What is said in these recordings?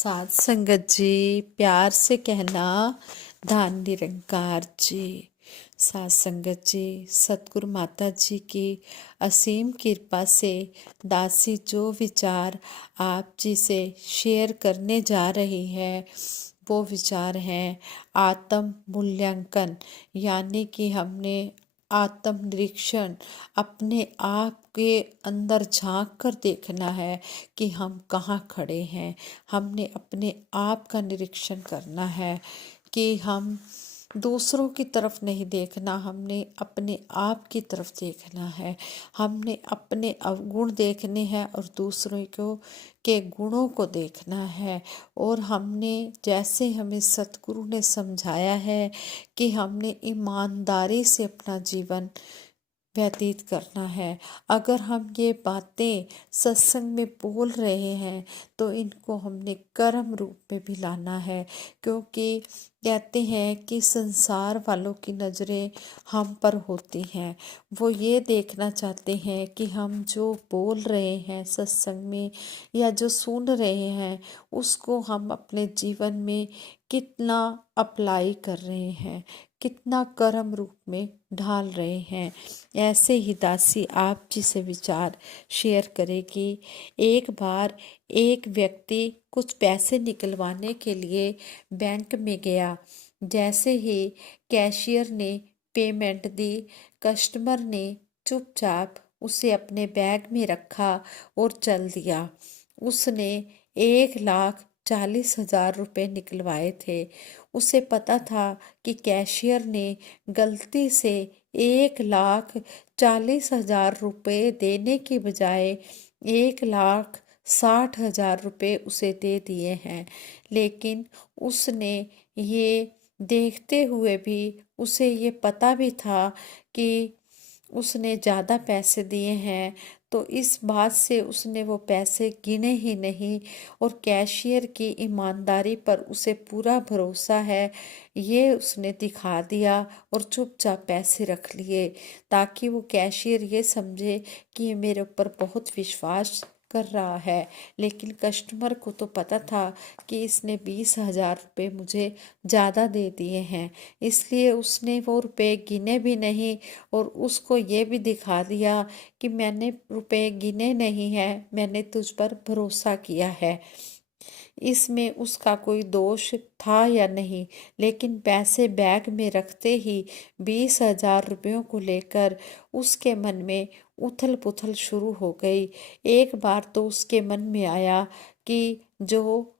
साध संगत जी, प्यार से कहना धन निरंकार जी। साध संगत जी, सतगुरु माता जी की असीम कृपा से दासी जो विचार आप जी से शेयर करने जा रही है वो विचार हैं आत्म मूल्यांकन। यानी कि हमने आत्म निरीक्षण, अपने आप के अंदर झांक कर देखना है कि हम कहाँ खड़े हैं। हमने अपने आप का निरीक्षण करना है कि हम दूसरों की तरफ नहीं देखना, हमने अपने आप की तरफ देखना है। हमने अपने अवगुण देखने हैं और दूसरों को के गुणों को देखना है। और हमने जैसे हमें सतगुरु ने समझाया है कि हमने ईमानदारी से अपना जीवन व्यतीत करना है। अगर हम ये बातें सत्संग में बोल रहे हैं तो इनको हमने कर्म रूप में भी लाना है, क्योंकि कहते हैं कि संसार वालों की नज़रें हम पर होती हैं। वो ये देखना चाहते हैं कि हम जो बोल रहे हैं सत्संग में या जो सुन रहे हैं उसको हम अपने जीवन में कितना अप्लाई कर रहे हैं, कितना कर्म रूप में ढाल रहे हैं। ऐसे ही दासी आप जी से विचार शेयर करेगी। एक बार एक व्यक्ति कुछ पैसे निकलवाने के लिए बैंक में गया। जैसे ही कैशियर ने पेमेंट दी, कस्टमर ने चुपचाप उसे अपने बैग में रखा और चल दिया। उसने 1,40,000 रुपये निकलवाए थे। उसे पता था कि कैशियर ने गलती से 1,40,000 रुपये देने की बजाय 1,60,000 रुपये उसे दे दिए हैं। लेकिन उसने ये देखते हुए भी, उसे ये पता भी था कि उसने ज़्यादा पैसे दिए हैं, तो इस बात से उसने वो पैसे गिने ही नहीं। और कैशियर की ईमानदारी पर उसे पूरा भरोसा है, ये उसने दिखा दिया और चुपचाप पैसे रख लिए, ताकि वो कैशियर ये समझे कि ये मेरे ऊपर बहुत विश्वास कर रहा है। लेकिन कस्टमर को तो पता था कि इसने 20,000 रुपये मुझे ज़्यादा दे दिए हैं, इसलिए उसने वो रुपये गिने भी नहीं और उसको ये भी दिखा दिया कि मैंने रुपए गिने नहीं हैं, मैंने तुझ पर भरोसा किया है। इसमें उसका कोई दोष था या नहीं, लेकिन पैसे बैग में रखते ही 20,000 रुपयों को लेकर उसके मन में उथल पुथल शुरू हो गई। एक बार तो उसके मन में आया कि जो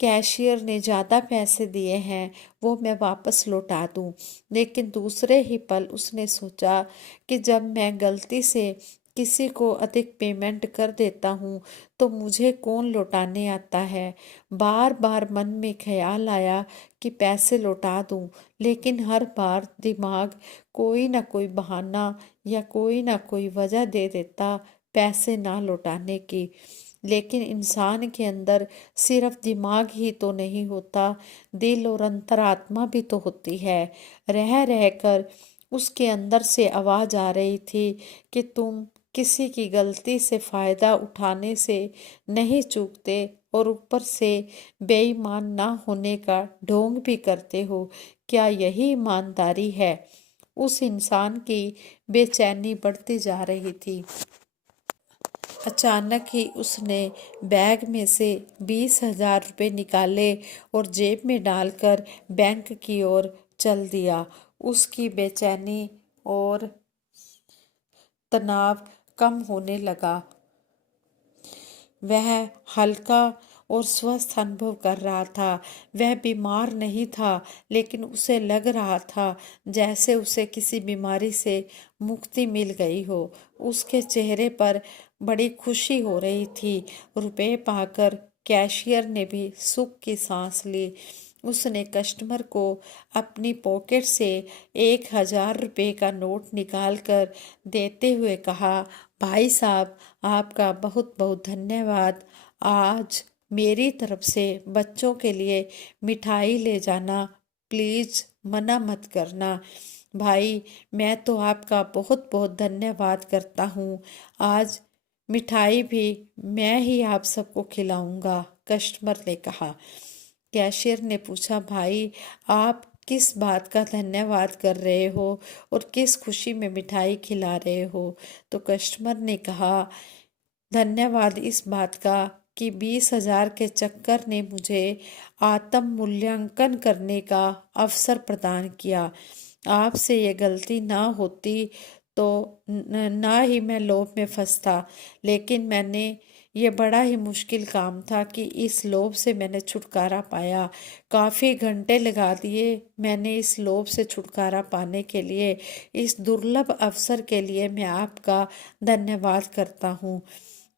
कैशियर ने ज़्यादा पैसे दिए हैं वो मैं वापस लौटा दूं। लेकिन दूसरे ही पल उसने सोचा कि जब मैं गलती से किसी को अधिक पेमेंट कर देता हूँ तो मुझे कौन लौटाने आता है। बार बार मन में ख्याल आया कि पैसे लौटा दूं, लेकिन हर बार दिमाग कोई ना कोई बहाना या कोई ना कोई वजह दे देता पैसे ना लौटाने की। लेकिन इंसान के अंदर सिर्फ दिमाग ही तो नहीं होता, दिल और अंतरात्मा भी तो होती है। रह रहकर उसके अंदर से आवाज़ आ रही थी कि तुम किसी की गलती से फ़ायदा उठाने से नहीं चूकते और ऊपर से बेईमान ना होने का ढोंग भी करते हो। क्या यही ईमानदारी है? उस इंसान की बेचैनी बढ़ती जा रही थी। अचानक ही उसने बैग में से 20,000 रुपये निकाले और जेब में डालकर बैंक की ओर चल दिया। उसकी बेचैनी और तनाव कम होने लगा। वह हल्का और स्वस्थ अनुभव कर रहा था। वह बीमार नहीं था, लेकिन उसे लग रहा था जैसे उसे किसी बीमारी से मुक्ति मिल गई हो। उसके चेहरे पर बड़ी खुशी हो रही थी। रुपए पाकर कैशियर ने भी सुख की सांस ली। उसने कस्टमर को अपनी पॉकेट से 1,000 रुपये का नोट निकाल कर देते हुए कहा, भाई साहब, आपका बहुत बहुत धन्यवाद। आज मेरी तरफ से बच्चों के लिए मिठाई ले जाना, प्लीज़ मना मत करना। भाई, मैं तो आपका बहुत बहुत धन्यवाद करता हूँ। आज मिठाई भी मैं ही आप सबको खिलाऊंगा। कस्टमर ने कहा। कैशियर ने पूछा, भाई आप किस बात का धन्यवाद कर रहे हो और किस खुशी में मिठाई खिला रहे हो? तो कस्टमर ने कहा, धन्यवाद इस बात का कि 20,000 के चक्कर ने मुझे आत्म मूल्यांकन करने का अवसर प्रदान किया। आपसे ये गलती ना होती तो ना ही मैं लोभ में फंसता, लेकिन मैंने ये बड़ा ही मुश्किल काम था कि इस लोभ से मैंने छुटकारा पाया। काफ़ी घंटे लगा दिए मैंने इस लोभ से छुटकारा पाने के लिए। इस दुर्लभ अवसर के लिए मैं आपका धन्यवाद करता हूँ।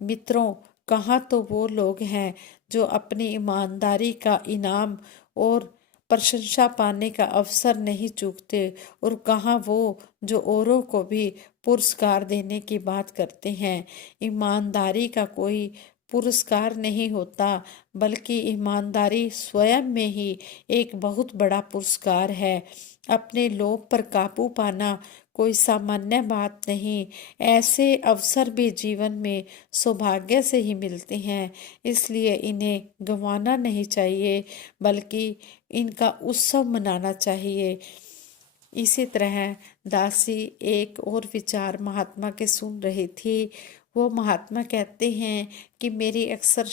मित्रों, कहाँ तो वो लोग हैं जो अपनी ईमानदारी का इनाम और प्रशंसा पाने का अवसर नहीं चूकते, और कहाँ वो जो औरों को भी पुरस्कार देने की बात करते हैं। ईमानदारी का कोई पुरस्कार नहीं होता, बल्कि ईमानदारी स्वयं में ही एक बहुत बड़ा पुरस्कार है। अपने लोभ पर काबू पाना कोई सामान्य बात नहीं। ऐसे अवसर भी जीवन में सौभाग्य से ही मिलते हैं, इसलिए इन्हें गंवाना नहीं चाहिए, बल्कि इनका उत्सव मनाना चाहिए। इसी तरह दासी एक और विचार महात्मा के सुन रही थी। वो महात्मा कहते हैं कि मेरी अक्सर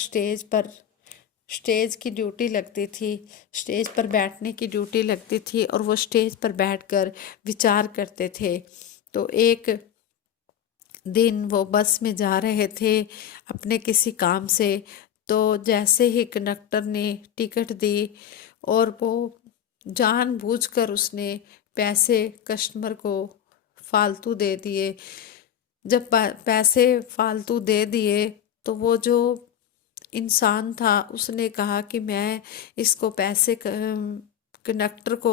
स्टेज की ड्यूटी लगती थी, स्टेज पर बैठने की ड्यूटी लगती थी, और वो स्टेज पर बैठकर विचार करते थे। तो एक दिन वो बस में जा रहे थे अपने किसी काम से, तो जैसे ही कंडक्टर ने टिकट दी और वो जानबूझकर उसने पैसे कस्टमर को फालतू दे दिए। जब पैसे फालतू दे दिए तो वो जो इंसान था उसने कहा कि मैं इसको पैसे कंडक्टर को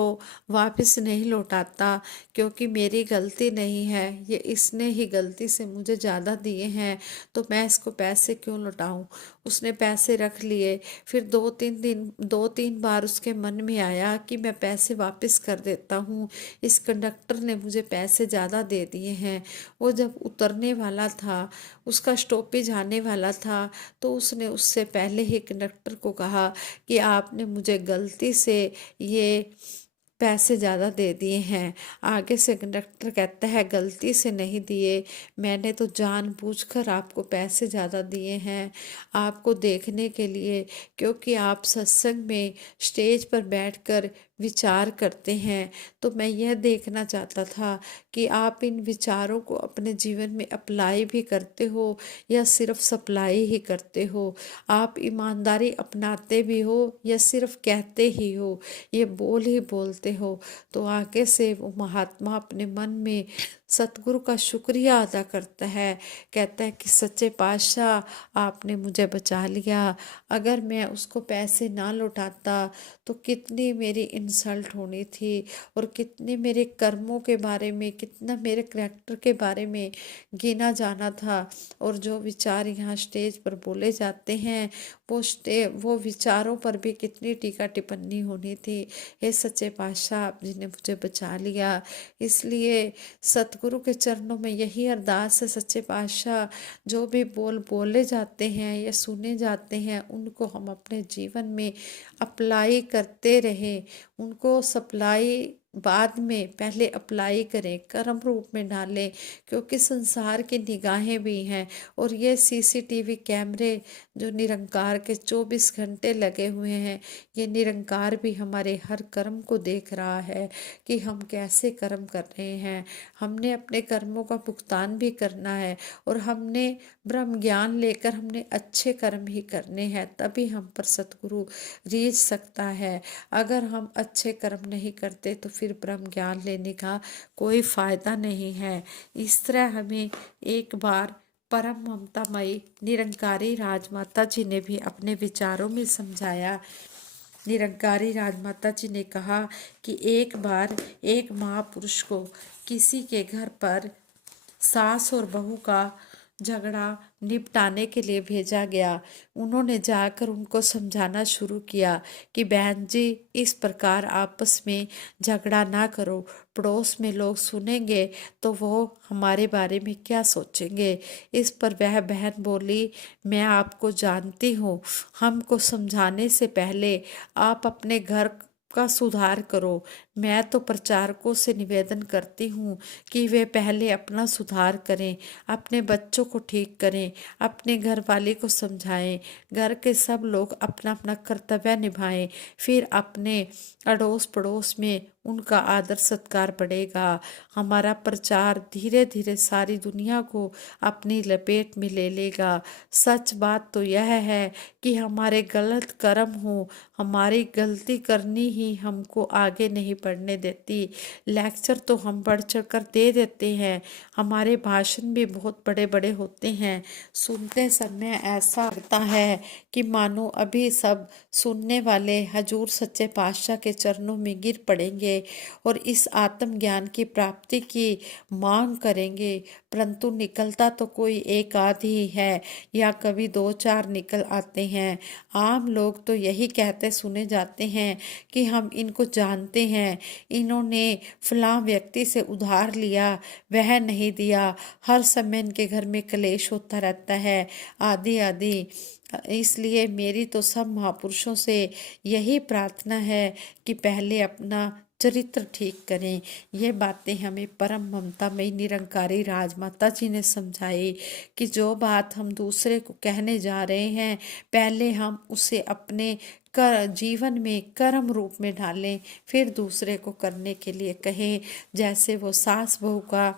वापस नहीं लौटाता, क्योंकि मेरी गलती नहीं है, ये इसने ही गलती से मुझे ज़्यादा दिए हैं, तो मैं इसको पैसे क्यों लौटाऊं। उसने पैसे रख लिए। फिर 2-3 बार उसके मन में आया कि मैं पैसे वापस कर देता हूँ, इस कंडक्टर ने मुझे पैसे ज़्यादा दे दिए हैं। वो जब उतरने वाला था, उसका स्टॉपेज आने वाला था, तो उसने उससे पहले ही कंडक्टर को कहा कि आपने मुझे गलती से ये पैसे ज़्यादा दे दिए हैं। आगे से कंडक्टर कहता है, गलती से नहीं दिए, मैंने तो जानबूझकर आपको पैसे ज़्यादा दिए हैं, आपको देखने के लिए, क्योंकि आप सत्संग में स्टेज पर बैठकर विचार करते हैं, तो मैं यह देखना चाहता था कि आप इन विचारों को अपने जीवन में अप्लाई भी करते हो या सिर्फ सप्लाई ही करते हो। आप ईमानदारी अपनाते भी हो या सिर्फ कहते ही हो, ये बोल ही बोलते हो। तो आगे से वो महात्मा अपने मन में सतगुरु का शुक्रिया अदा करता है, कहता है कि सच्चे पातशाह आपने मुझे बचा लिया, अगर मैं उसको पैसे ना लौटाता तो कितनी मेरी इंसल्ट होनी थी, और कितने मेरे कर्मों के बारे में, कितना मेरे करैक्टर के बारे में गिना जाना था। और जो विचार यहाँ स्टेज पर बोले जाते हैं, वो विचारों पर भी कितनी टीका टिप्पणी होनी थी। हे सच्चे पातशाह, आप जी ने मुझे बचा लिया। इसलिए सतगुरु के चरणों में यही अरदास है, सच्चे पातशाह जो भी बोले जाते हैं या सुने जाते हैं, उनको हम अपने जीवन में अप्लाई करते रहें, उनको सप्लाई बाद में पहले अप्लाई करें, कर्म रूप में डालें, क्योंकि संसार की निगाहें भी हैं, और ये सीसीटीवी कैमरे जो निरंकार के 24 घंटे लगे हुए हैं, ये निरंकार भी हमारे हर कर्म को देख रहा है कि हम कैसे कर्म कर रहे हैं। हमने अपने कर्मों का भुगतान भी करना है, और हमने ब्रह्म ज्ञान लेकर हमने अच्छे कर्म ही करने हैं, तभी हम पर सतगुरु रीझ सकता है। अगर हम अच्छे कर्म नहीं करते तो फिर ब्रह्म ज्ञान लेने का कोई फायदा नहीं है। इस तरह हमें एक बार परम ममतामयी निरंकारी राजमाता जी ने भी अपने विचारों में समझाया। निरंकारी राजमाता जी ने कहा कि एक बार एक महापुरुष को किसी के घर पर सास और बहू का झगड़ा निपटाने के लिए भेजा गया। उन्होंने जाकर उनको समझाना शुरू किया कि बहन जी, इस प्रकार आपस में झगड़ा ना करो, पड़ोस में लोग सुनेंगे तो वो हमारे बारे में क्या सोचेंगे। इस पर वह बहन बोली, मैं आपको जानती हूँ, हमको समझाने से पहले आप अपने घर का सुधार करो। मैं तो प्रचारकों से निवेदन करती हूँ कि वे पहले अपना सुधार करें, अपने बच्चों को ठीक करें, अपने घर वाले को समझाएं, घर के सब लोग अपना अपना कर्तव्य निभाएं, फिर अपने अड़ोस पड़ोस में उनका आदर सत्कार बढ़ेगा। हमारा प्रचार धीरे धीरे सारी दुनिया को अपनी लपेट में ले लेगा। सच बात तो यह है कि हमारे गलत कर्म हो, हमारी गलती करनी ही हमको आगे नहीं बढ़ने देती। लेक्चर तो हम बढ़ चढ़ कर दे देते हैं, हमारे भाषण भी बहुत बड़े बड़े होते हैं, सुनते समय ऐसा लगता है कि मानो अभी सब सुनने वाले हजूर सच्चे पातशाह के चरणों में गिर पड़ेंगे और इस आत्मज्ञान की प्राप्ति की मांग करेंगे, परंतु निकलता तो कोई एक आध ही है या कभी दो चार निकल आते हैं। आम लोग तो यही कहते सुने जाते हैं कि हम इनको जानते हैं, इन्होंने फलां व्यक्ति से उधार लिया, वह नहीं दिया, हर समय इनके घर में कलेश होता रहता है, आदि आदि। इसलिए मेरी तो सब महापुरुषों से यही प्रार्थना है कि पहले अपना चरित्र ठीक करें। ये बातें हमें परम ममतामयी निरंकारी राजमाता जी ने समझाई कि जो बात हम दूसरे को कहने जा रहे हैं, पहले हम उसे अपने जीवन में कर्म रूप में ढालें, फिर दूसरे को करने के लिए कहें। जैसे वो सास बहू का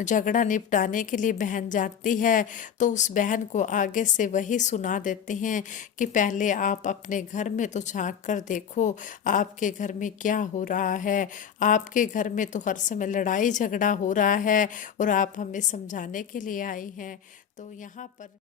झगड़ा निपटाने के लिए बहन जाती है तो उस बहन को आगे से वही सुना देते हैं कि पहले आप अपने घर में तो झांक कर देखो, आपके घर में क्या हो रहा है। आपके घर में तो हर समय लड़ाई झगड़ा हो रहा है और आप हमें समझाने के लिए आई हैं। तो यहाँ पर